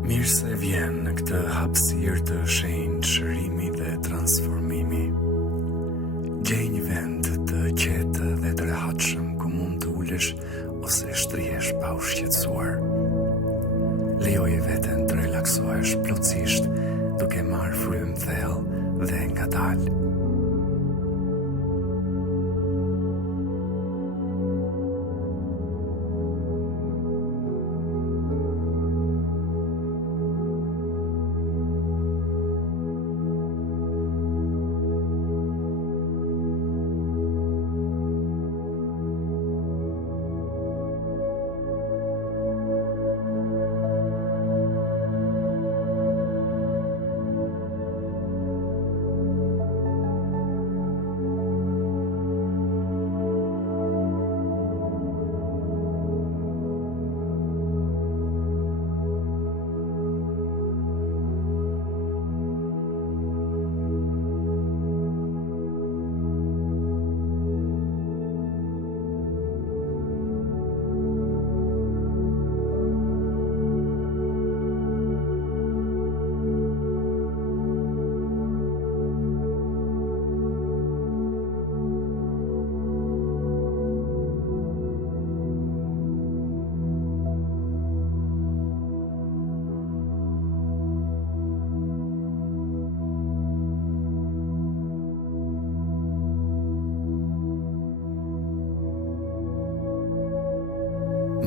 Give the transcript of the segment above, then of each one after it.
Mirë se vjen në këtë hapësirë të shenjtë shërimi dhe transformimi. Gjej një vend të qetë dhe të rehatshëm ku mund të ulesh ose shtrihesh pa u shqetësuar. Lejoje veten të relaksohesh plotësisht duke marrë frymë thellë dhe ngadalë.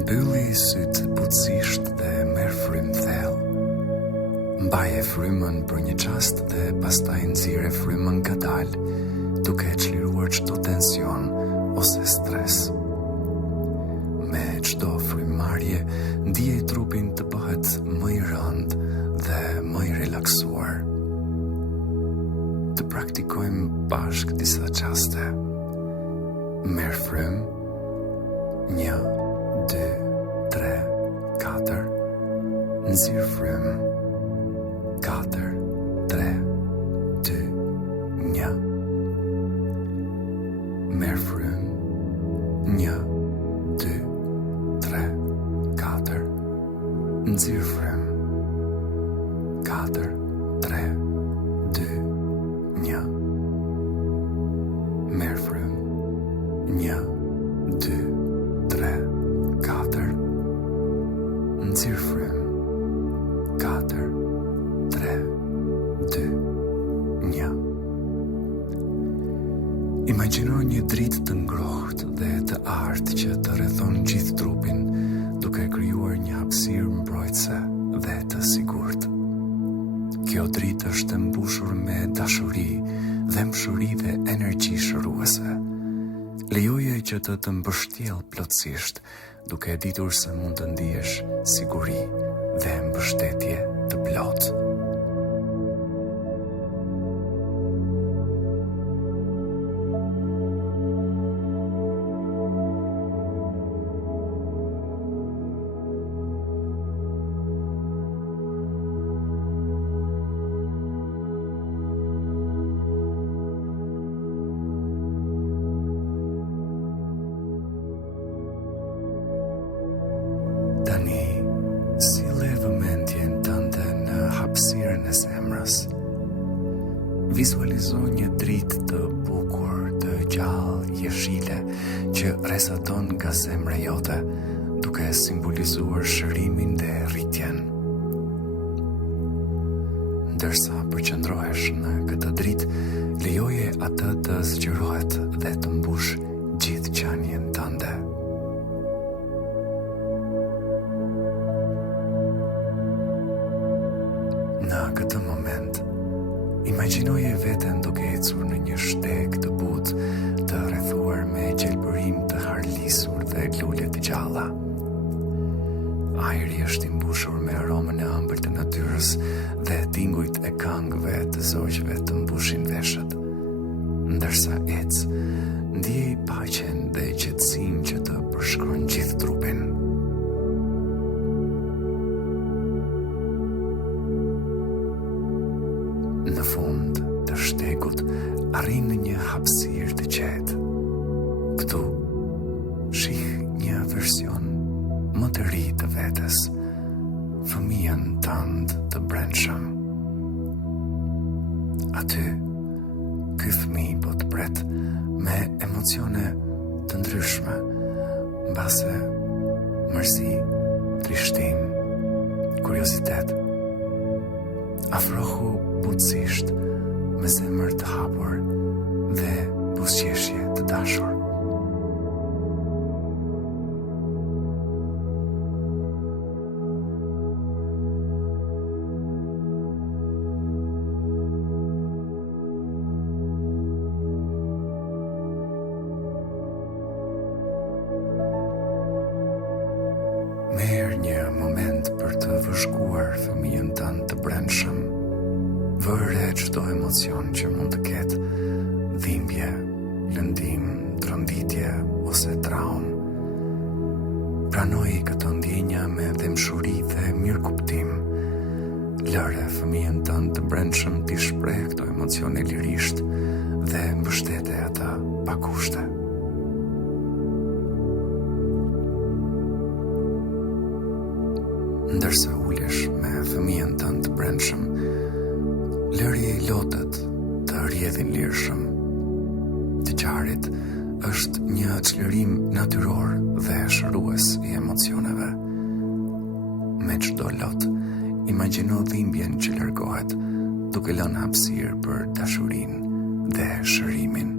Mbylli sytë butësisht dhe merr frymë thellë. Mbaje frymën për një çast dhe pastaj nxirre frymën ngadalë, duke çliruar çdo tension ose stres. Me çdo frymëmarrje, ndjej trupin të bëhet më i rëndë dhe më i relaksuar. Të praktikojmë bashkë disa çaste. Merr frymë, 1, 2, 3, 4. Nxirr frymë, 4, 3, 2, 1. Merr frymë, 1, 2, 3, 4. Nxirr frymë, 4, 3, 2, 1. Merr frymë, 1, 2, 3, 4. Nxirr frymë, 4, 3, 2, 1. Imagjino një dritë të ngrohtë dhe të artë që të rrethon gjithë trupin, duke krijuar një hapësirë mbrojtëse dhe të sigurt. Kjo dritë është e mbushur me dashuri, dhemshuri dhe energji shëruese. Lejoje që të mbështjellë plotësisht, duke ditur se mund të ndihesh siguri dhe mbështetje të plotë. Tani, sille vëmendjen tënde në hapësirën e zemrës. Vizualizo një dritë të bukur, të gjallë, jeshile, që rrezaton nga zemra jote, duke simbolizuar shërimin dhe rritjen. Ndërsa përqendrohesh në këtë dritë, lejoje atë të zgjerohet dhe të mbush gjithë qenien tënde. Në këtë moment, imagjinoje veten duke ecur në një shteg të butë, të rrethuar me gjelbërim të harlisur dhe lule të gjalla. Ajri është i mbushur me aromën e ëmbël të natyrës dhe tingujt e këngëve të zogjve të mbushin veshët. Ndërsa ec, ndjej paqen dhe qetësinë që të përshkruan gjithë trupin. Në fund të shtegut, arrin në një hapësirë të qetë. Këtu, shih një version më të ri të vetes, fëmijën tënd të brendshëm. Aty, ky fëmijë po të pret me emocione të ndryshme, mbase mërzi, trishtim, kuriozitet. Afrohu butësisht me zemër të hapur dhe buzëqeshje të dashur. Merë një moment për të vëzhguar fëmijën tënd të brendshëm. Vëre çdo emocion që mund të ketë, dhimbje, lëndim, tronditje ose traumë. Pranoj këto ndjenja me dëmshuri dhe mirëkuptim. Lëre fëmijën tënd të brendshëm t'i shpreh këto emocione lirisht dhe mbështete ata pa kushte. Ndërsa ulesh me fëmijën tënd të brendshëm, lëri lotët të rrjedhin lirshëm. Të qarit është një çlirim natyror dhe shërues i emocioneve. Me çdo lot, imagjino dhimbjen që largohet, duke lënë hapësirë për dashurinë dhe shërimin.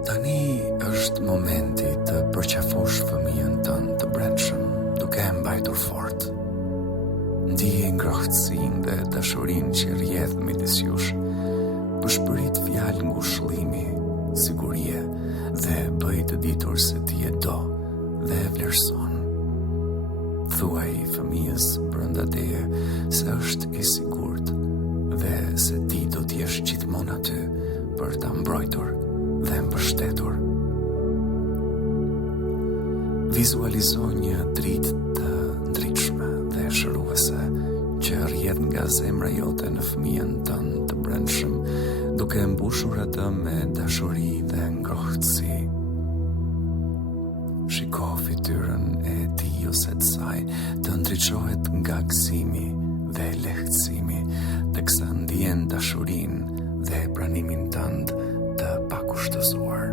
Tani është momenti të përqafosh fëmijën tënd të brendshëm, duke e mbajtur fort. Ndije ngrohtësinë dhe dashurinë që rrjedh midis jush. Përshpërit fjalë ngushëllimi, sigurie dhe bëj të ditur se ti e do dhe e vlerëson. Thuaj fëmijës brenda teje se është i sigurt dhe se ti do t'jesh gjithmonë aty për ta mbrojtur dhe mbështetur. Vizualizo një dritë të ndritshme dhe shëruese që rrjedh nga zemra jote në fëmijën tënd të brendshëm, duke mbushur atë me dashuri dhe ngrohtësi. Shiko fytyrën e tij ose të saj të ndriçohet nga gëzimi dhe lehtësimi, teksa ndjen dashurinë dhe pranimin tënd të pakushtëzuar.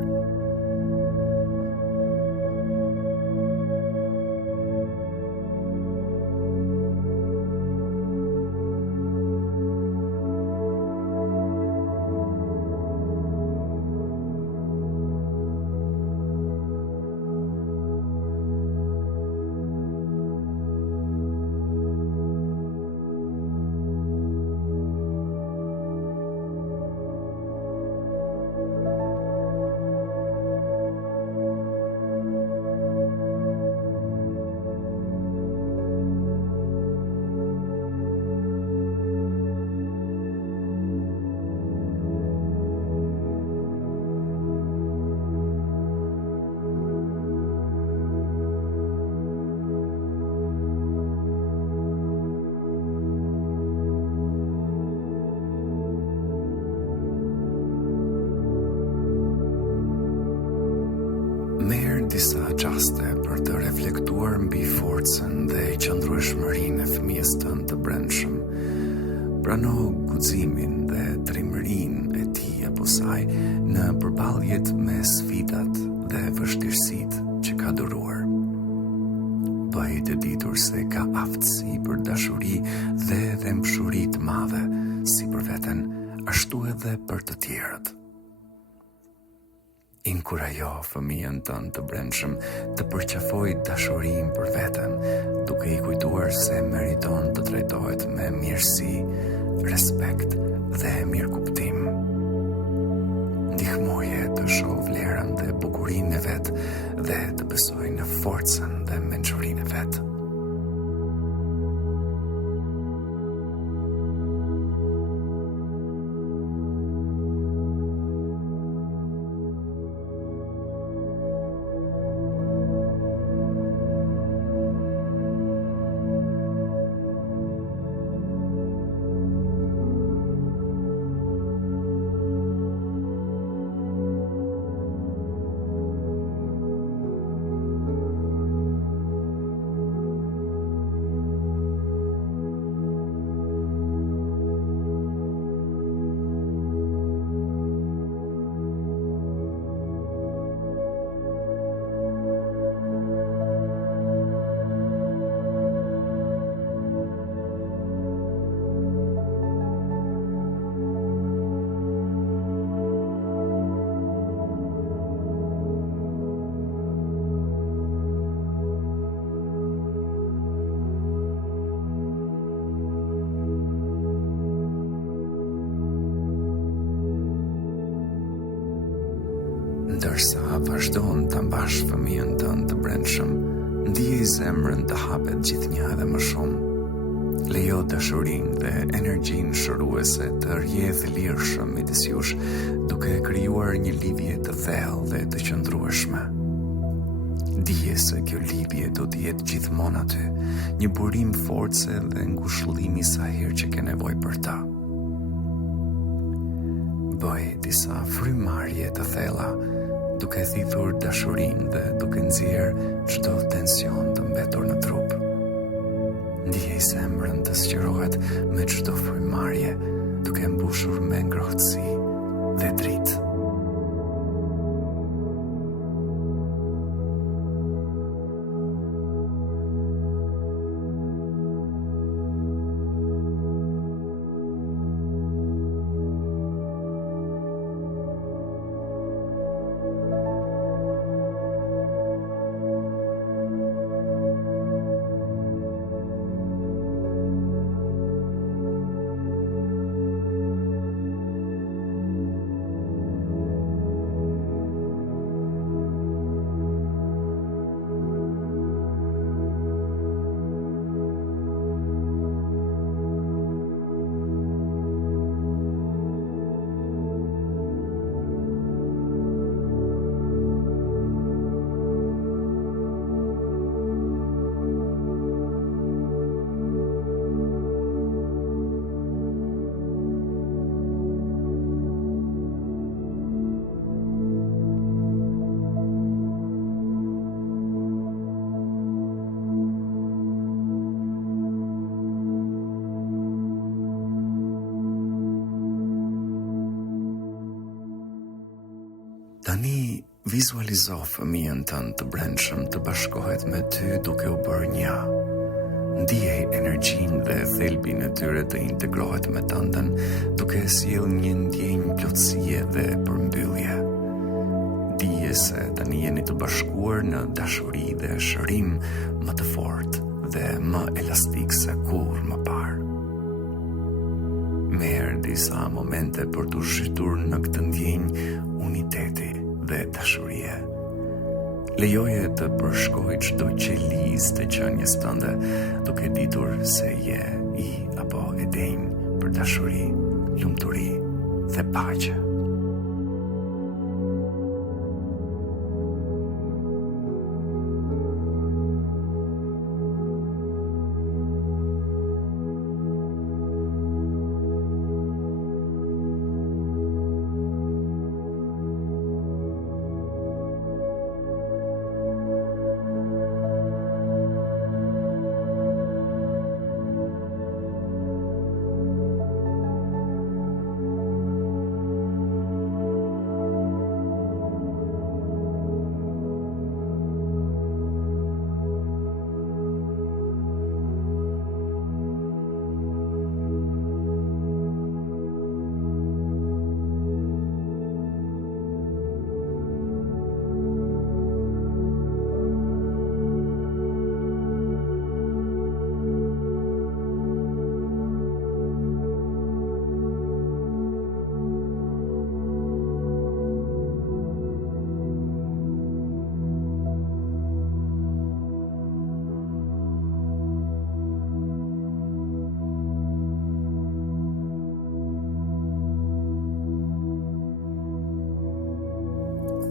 Merë disa qaste për të reflektuar mbi forcën dhe qëndrueshmërinë e fëmijës tënd të brendshëm. Prano guximin dhe trimërinë e tij apo saj në përballjet me sfidat dhe vështirësitë që ka duruar. Bëj të ditur se ka aftësi për dashuri dhe dhembshuri të madhe, si për veten, ashtu edhe për të tjerët. Inkurajo fëmijën tënd të brendshëm të përqafoj dashurinë për veten, duke i kujtuar se meriton të trajtohet me mirësi, respekt dhe mirëkuptim. Ndihmoje të shoh vlerën dhe bukurinë e vet dhe të besojë në forcën dhe mençurinë e vet. Ndërsa vazhdon të mbash fëmijën tënd të brendshëm, ndjej zemrën të hapet gjithnjë edhe më shumë. Lejo dashurinë dhe energjinë shëruese të rrjedh lirshëm midis jush, duke krijuar një lidhje të thellë dhe të qëndrueshme. Dije se kjo lidhje do të jetë gjithmonë aty, një burim force dhe ngushëllimi sa herë që ke nevojë për ta. Bëj disa frymarrje të thella, duke thithur dashurinë dhe duke nxjerrë çdo tension të mbetur në trup. Ndjej zemrën të sqarohet me çdo frymarrje, duke mbushur me ngrohtësi dhe dritë. Tani vizualizo fëmijën tënd të brendshëm të bashkohet me ty duke u bërë një. Ndjej energjinë dhe thelbin e tyre të integrohet me tënden, duke sjellë një ndjenjë plotësie dhe përmbyllje. Dije se tani jeni të bashkuar në dashuri dhe shërim më të fortë dhe më elastik se kur më parë. Merë disa momente për të zhytur në këtë ndjenjë uniteti dhe dashurie. Lejoje të përshkoj çdo qelizë të qenies tënde, duke ditur se je i apo e denjë për dashuri, lumturi dhe paqe.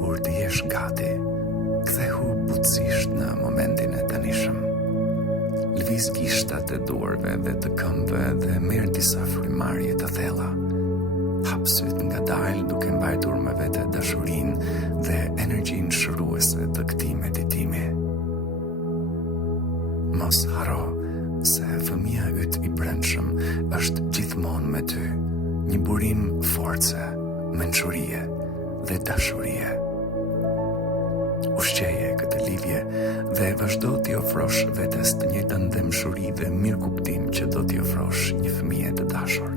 kur të jesh gati, kthehu butësisht në momentin e tanishëm. Lëviz gishtat e duarve dhe të këmbëve dhe merr disa frymarrje të thella. Hap syt ngadalë duke mbajtur me vete dashurinë dhe energjinë shëruese të këtij meditimi. Mos haro se fëmia yt I brendshëm është gjithmonë me ty, një burim force, mençurie dhe dashurie. Ushqeje këtë lidhje dhe vazhdo t'i ofrosh vetes të njëjtën dëmshuri dhe mirëkuptim që do t'i ofrosh një fëmije të dashur.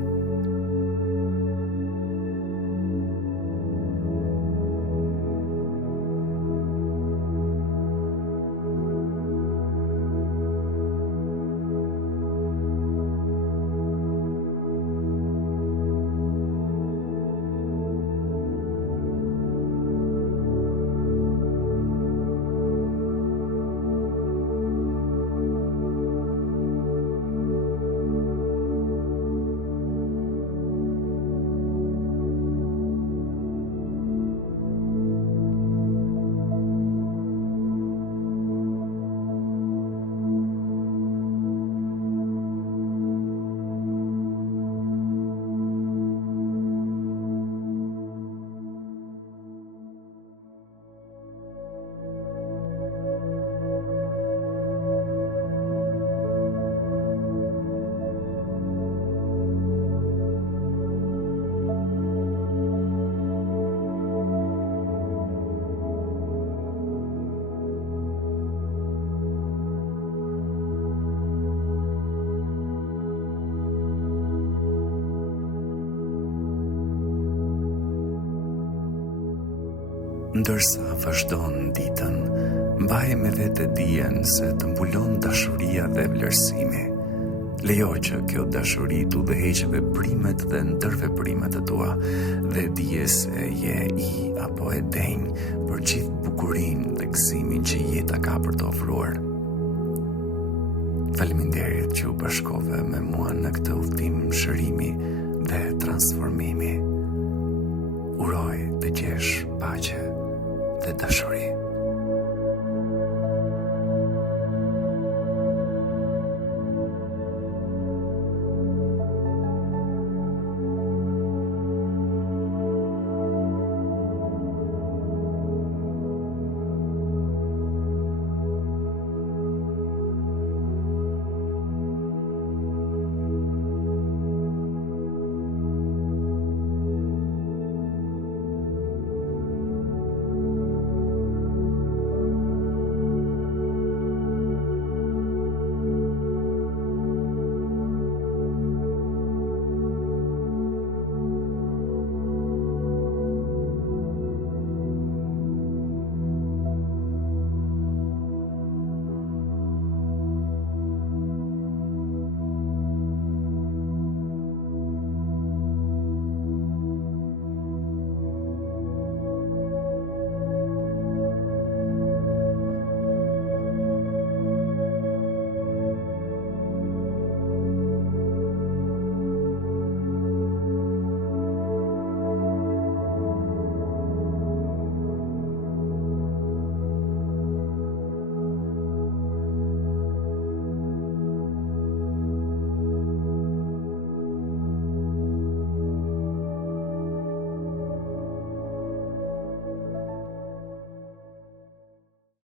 Ndërsa vazhdon ditën, mbaje me vete dijen se të mbulon dashuria dhe vlerësimi. Lejo që kjo dashuri t'u udhëheqë veprimet dhe ndërveprimet e tua dhe dije se je I apo e denj për gjithë bukurinë dhe gëzimin që jeta ka për të ofruar. Faleminderit që u bashkove me mua në këtë udhtim shërimi dhe transformimi. Uroj të gjesh paqe dhe dashuri.